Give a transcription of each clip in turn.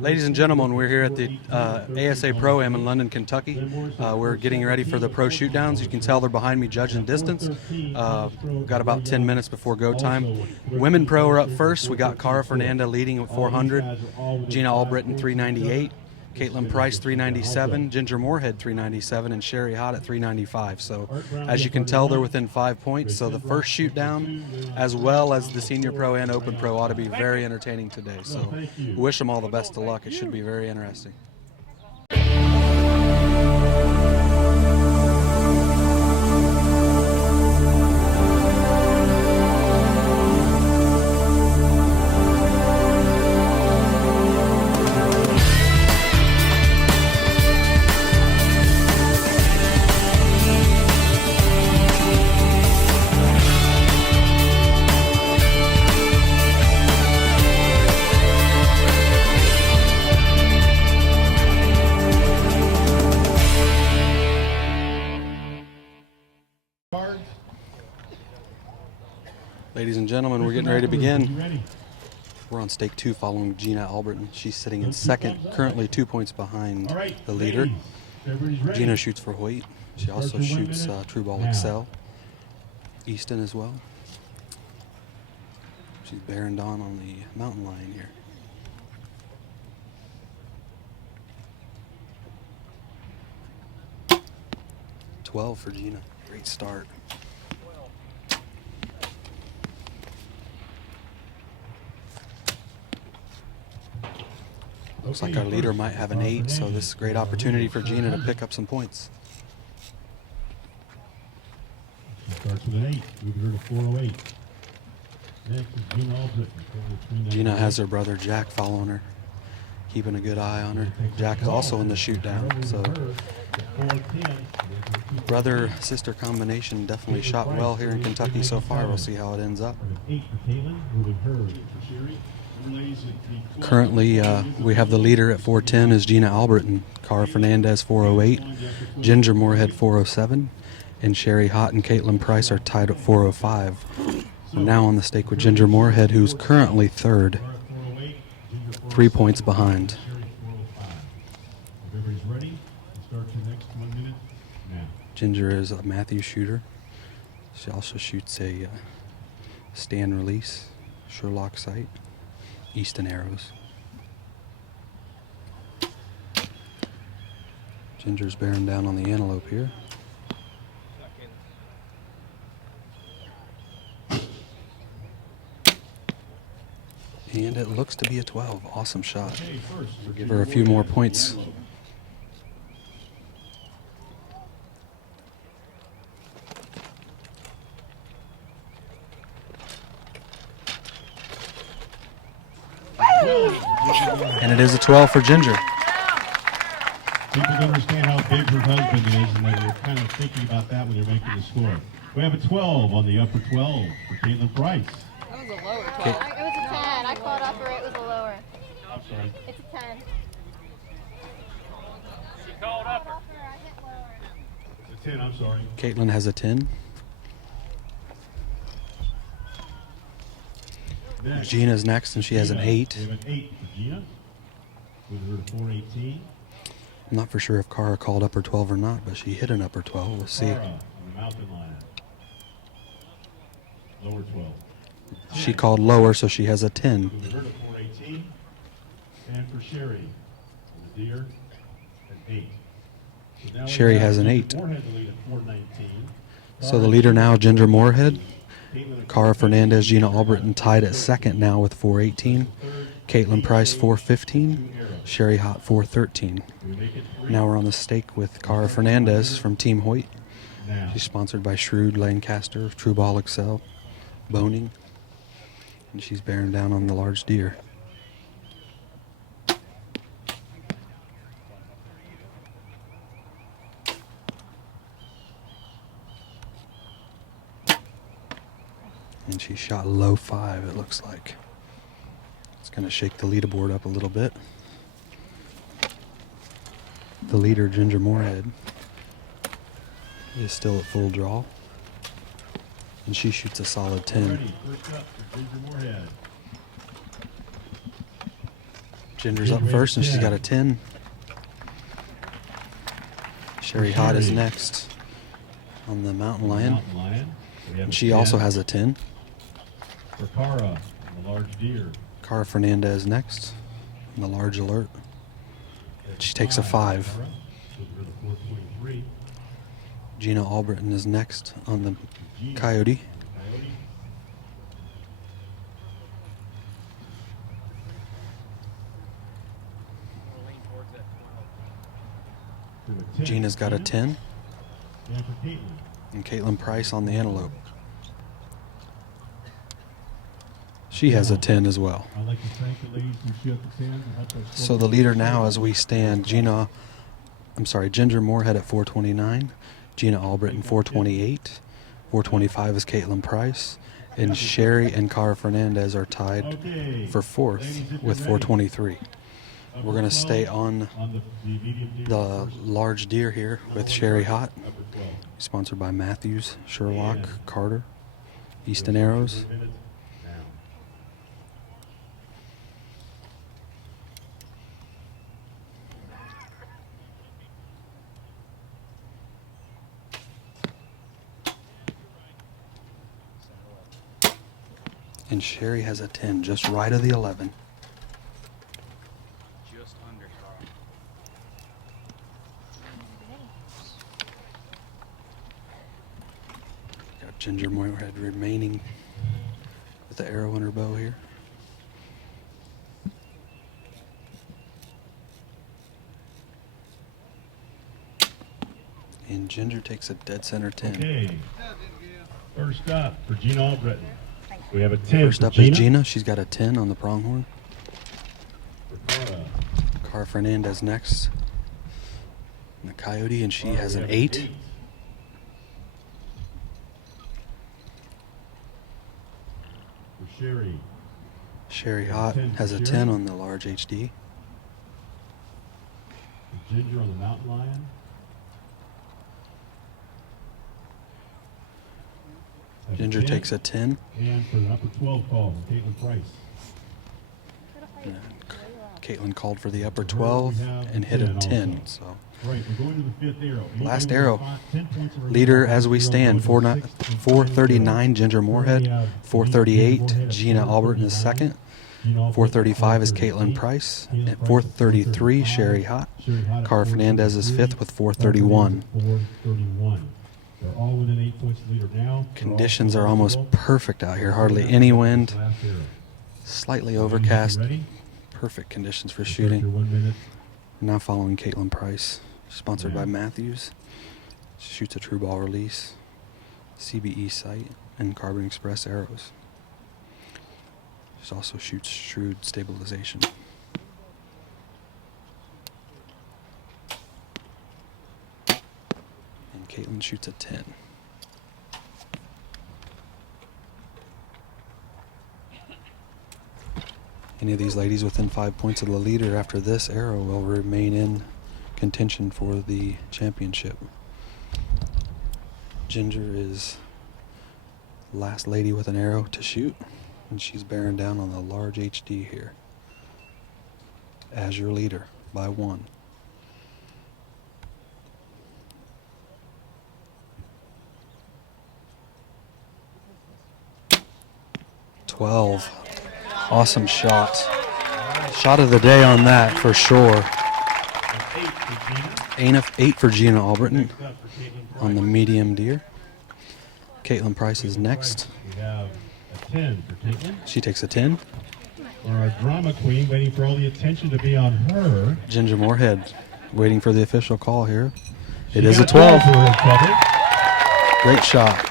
Ladies and gentlemen, we're here at the ASA Pro-Am in London, Kentucky. We're getting ready for the pro shootdowns. You can tell they're behind me judging distance. We've got about 10 minutes before go time. Women pro are up first. We got Cara Fernanda leading at 400, Gina Albritton 398, Caitlin Price 397, Ginger Moorhead 397, and Sherry Hott at 395. So as you can tell, they're within 5 points. So the first shoot down, as well as the senior pro and open pro, ought to be very entertaining today. So wish them all the best of luck. It should be very interesting. Ladies and gentlemen, we're getting ready to begin. We're on stake 2 following Gina Albritton. She's sitting in second, currently 2 points behind the leader. Gina shoots for Hoyt. She also shoots True Ball Excel. Easton as well. She's bearing down on the mountain lion here. .12 for Gina. Great start. Looks like our leader might have an 8, so this is a great opportunity for Gina to pick up some points. She starts with an 8, moving her to 408. Next is Gina Albritton. Gina has her brother Jack following her, keeping a good eye on her. Jack is also in the shoot down, so brother-sister combination definitely shot well here in Kentucky so far. We'll see how it ends up. Currently, we have the leader at 410 is Gina Albritton, Cara Fernandez 408, Ginger Moorhead 407, and Sherry Hott and Caitlin Price are tied at 405. We're now on the stake with Ginger Moorhead, who's currently third, 3 points behind. Ginger is a Matthew shooter. She also shoots a stand release, Sherlock sight, Easton arrows. Ginger's bearing down on the antelope here. And it looks to be a 12. Awesome shot. We'll give her a few more points. And it is a 12 for Ginger. People don't understand how big her husband is, and they're kind of thinking about that when they're making the score. We have a 12 on the upper 12 for Caitlin Price. That was a lower 12. It was a 10. I called upper, it was a lower. I'm sorry. It's a 10. She called upper. I hit lower. It's a 10, I'm sorry. Caitlin has a 10. Next. Gina's next, and she has an 8. We have an 8 for Gina, with her to 418. I'm not for sure if Cara called upper 12 or not, but she hit an upper 12. We'll see. Cara on the mountain lion. Lower 12. She called lower, so she has a 10. With her to 418. And for Sherry, with the deer, an 8. So now Sherry we have has an Ginger 8. Moorhead to lead at 419. So the leader now, Ginger Moorhead. Cara Fernandez, Gina Albritton tied at second now with 418. Caitlin Price 415. Sherry Hott 413. Now we're on the stake with Cara Fernandez from Team Hoyt. She's sponsored by Shrewd, Lancaster, True Ball Excel, Boning, and she's bearing down on the large deer. And she shot low 5, it looks like. It's going to shake the leaderboard up a little bit. The leader, Ginger Moorhead, is still at full draw. And she shoots a solid 10. Ready, first up for Ginger Moorhead. Ginger's up first, and she's got a 10. Sherry Hot is next on the Mountain Lion. And she also has a 10. For Cara, the large deer. Cara Fernandez next on the Large Alert. She takes a 5. Gina Albritton is next on the Coyote. Gina's got a 10. And Caitlin Price on the Antelope. She has a 10 as well. So the leader now as we stand, Ginger Moorhead at 429, Gina Albritton 428, 425 is Caitlin Price, and Sherry and Cara Fernandez are tied for 4th with 423. We're going to stay on the large deer here with Sherry Hot, sponsored by Matthews, Sherlock, Carter, Easton Arrows. And Sherry has a 10, just right of the 11. Just under, Carl. Got Ginger Moorhead remaining with the arrow in her bow here. And Ginger takes a dead center 10. Okay. First up for Gina Albritton. We have a 10. First up is Gina. She's got a 10 on the pronghorn. For Cara Fernandez next. And the Coyote, and she has an 8. For Sherry. Sherry Hot has a 10 on the large HD. For Ginger on the Mountain Lion. Ginger takes a 10. And for the upper 12 call, Caitlin Price. And Caitlin called for the upper 12 and hit a 10. So Right, we're going to the 5th arrow. last arrow. Leader as we stand, 439 Ginger Moorhead, 438 Gina Albritton is second, 435 is Caitlin Price, and 433 Sherry Hot. Cara Fernandez is 5th with 431. They're all within 8 points of the leader now. Conditions are almost perfect out here. Hardly any wind. Slightly overcast. Perfect conditions for shooting. Now following Caitlin Price, sponsored by Matthews. Shoots a true ball release, CBE sight, and Carbon Express arrows. She also shoots shrewd stabilization. And Caitlin shoots a 10. Any of these ladies within 5 points of the leader after this arrow will remain in contention for the championship. Ginger is last lady with an arrow to shoot, and she's bearing down on the large HD here as your leader by 1. Awesome shot. Shot of the day on that for sure. 8 for Gina Albritton on the medium deer. Caitlin Price is next. We have a 10 for Caitlin. She takes a 10. For our drama queen, waiting for all the attention to be on her. Ginger Moorhead waiting for the official call here. It She is a got 12. for her cover. Great shot.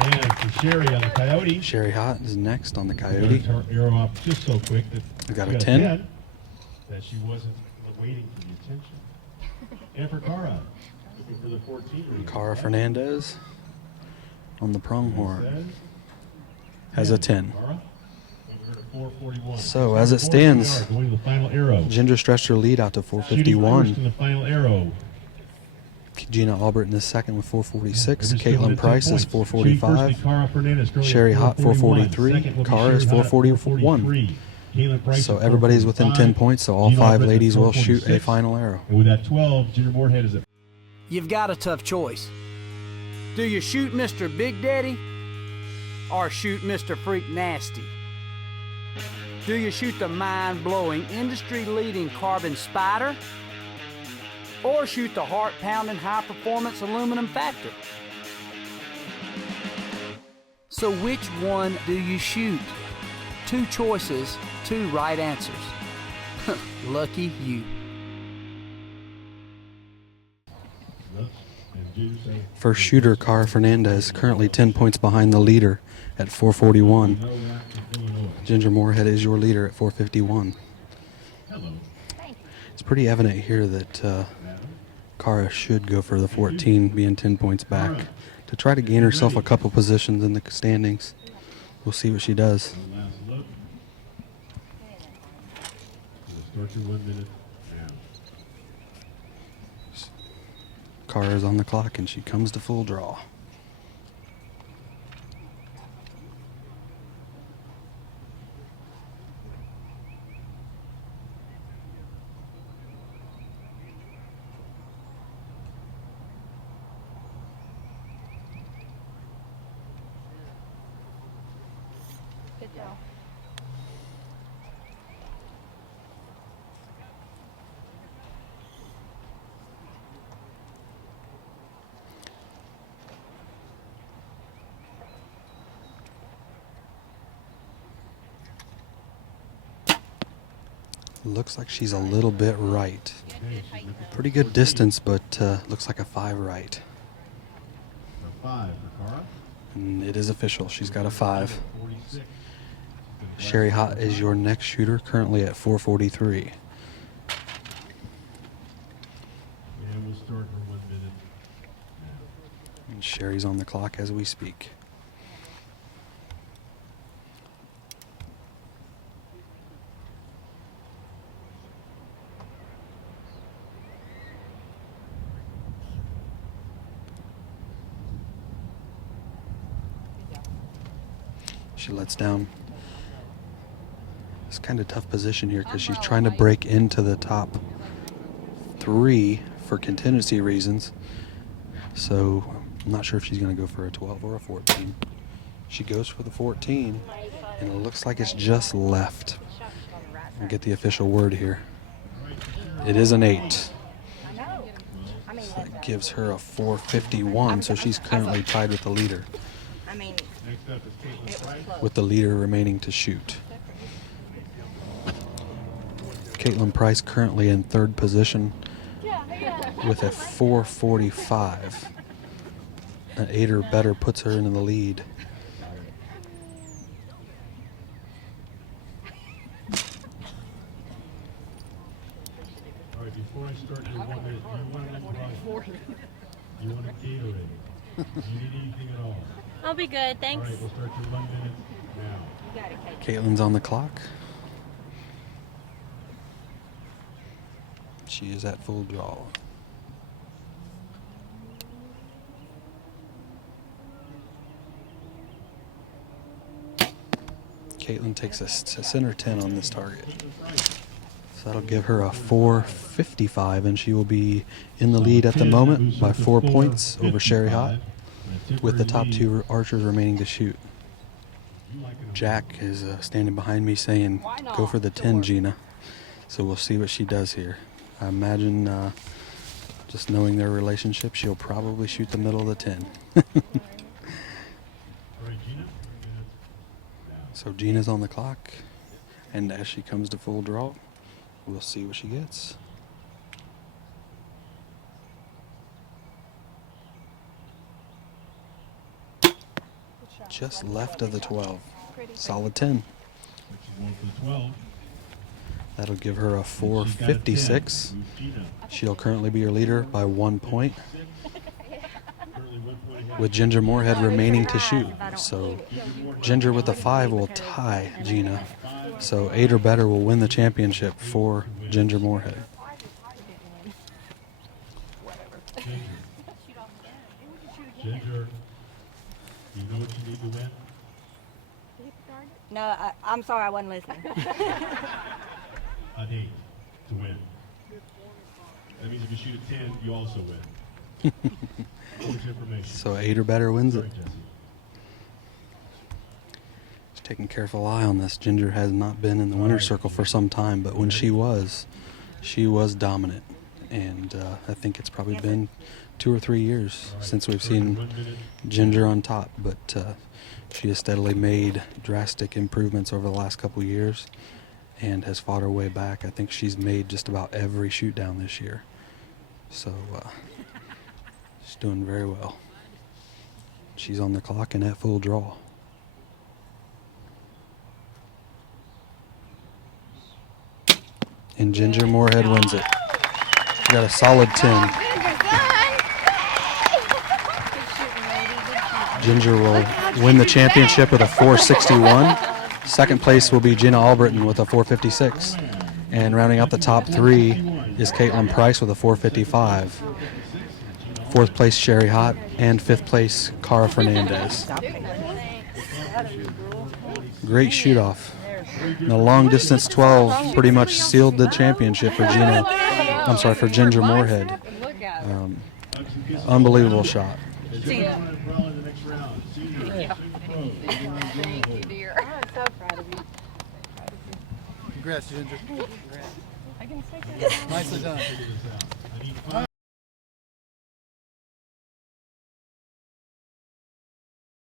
And for Sherry on the Coyote. Sherry Hot is next on the Got Coyote. her arrow off just so quick that We got she a 10. that she wasn't waiting for the attention. And for Cara, looking for the 14 ring. Cara Fernandez on the pronghorn Says, has a 10. Cara, over to 441. So as it stands, Going to the final arrow. Ginger stretched her lead out to Shooting first 451. in the final arrow. Gina Albritton is second with 446. They're still Caitlin within 10 Price is points. Shooting first 445. is Cara Fernandez, currently Sherry Hot 441. 443. Second will be Cara is Sherry Hot at 441. 443. Caitlin Price. So at everybody's within 10 4:45. points, so all Gina 5 Albritton at ladies will shoot a 4:46. final arrow. And with that 12, Ginger Moorhead is at. You've got a tough choice. Do you shoot Mr. Big Daddy or shoot Mr. Freak Nasty? Do you shoot the mind-blowing, industry-leading Carbon Spider or shoot the heart-pounding, high-performance Aluminum Factor? So which one do you shoot? 2 choices, 2 right answers. Lucky you. First shooter, Cara Fernandez, currently 10 points behind the leader at 441. Ginger Moorhead is your leader at 451. It's pretty evident here that Cara should go for the 14, being 10 points back, to try to gain herself a couple positions in the standings. We'll see what she does. Start your 1 minute now. Cara's on the clock and she comes to full draw. Good job. Looks like she's a little bit right. Pretty good distance, but looks like a 5 right. 5 for Cara. And it is official. She's got a 5. 46. Sherry Hott is your next shooter, currently at 443. And we'll start for 1 minute now. And Sherry's on the clock as we speak. She lets down. It's kind of tough position here because she's trying to break into the top 3 for contingency reasons. So I'm not sure if she's going to go for a 12 or a 14. She goes for the 14, and it looks like it's just left. We'll get the official word here. It is an 8. So that gives her a 451, so she's currently tied with the leader, Next up is Caitlin Price. with the leader remaining to shoot. Caitlin Price currently in 3rd position with a 445. An 8 or better puts her into the lead. All right, before I start your 1 minute, you want to you want a Gatorade? Do you need anything at all? I'll be good, All thanks. right, we'll start your 1 minute now. Caitlin's on the clock. She is at full draw. Caitlin takes a center 10 on this target. So that'll give her a 455, and she will be in the lead at the moment by 4 points over Sherry Hott, with the top 2 archers remaining to shoot. Jack is standing behind me saying, go for the 10, Gina. So we'll see what she does here. I imagine, just knowing their relationship, she'll probably shoot the middle of the 10. So Gina's on the clock, and as she comes to full draw, we'll see what she gets. Just left of the 12. Solid 10. That'll give her a 456. She'll currently be your leader by 1 point, with Ginger Moorhead remaining to shoot. So Ginger with a 5 will tie Gina. So 8 or better will win the championship for Ginger Moorhead. Ginger, you know what you need to win? No, I'm sorry, I wasn't listening. An 8 to win. That means if you shoot a 10, you also win. Much information. So 8 or better wins it. Sorry, Jesse. Just taking a careful eye on this. Ginger has not been in the winner's circle for some time, but when she was dominant. And I think it's probably been 2 or 3 years since we've seen Ginger on top, but she has steadily made drastic improvements over the last couple years and has fought her way back. I think she's made just about every shoot down this year. So she's doing very well. She's on the clock and at full draw. And Ginger Moorhead wins it. She got a solid 10. Ginger will win the championship with a 461. Second place will be Gina Albritton with a 456. And rounding out the top 3 is Caitlin Price with a 455. Fourth place, Sherry Hott. And fifth place, Cara Fernandez. Great shoot-off. And the long distance 12 pretty much sealed the championship for for Ginger Moorhead. Unbelievable shot. Congrats, Ginger. Nicely done.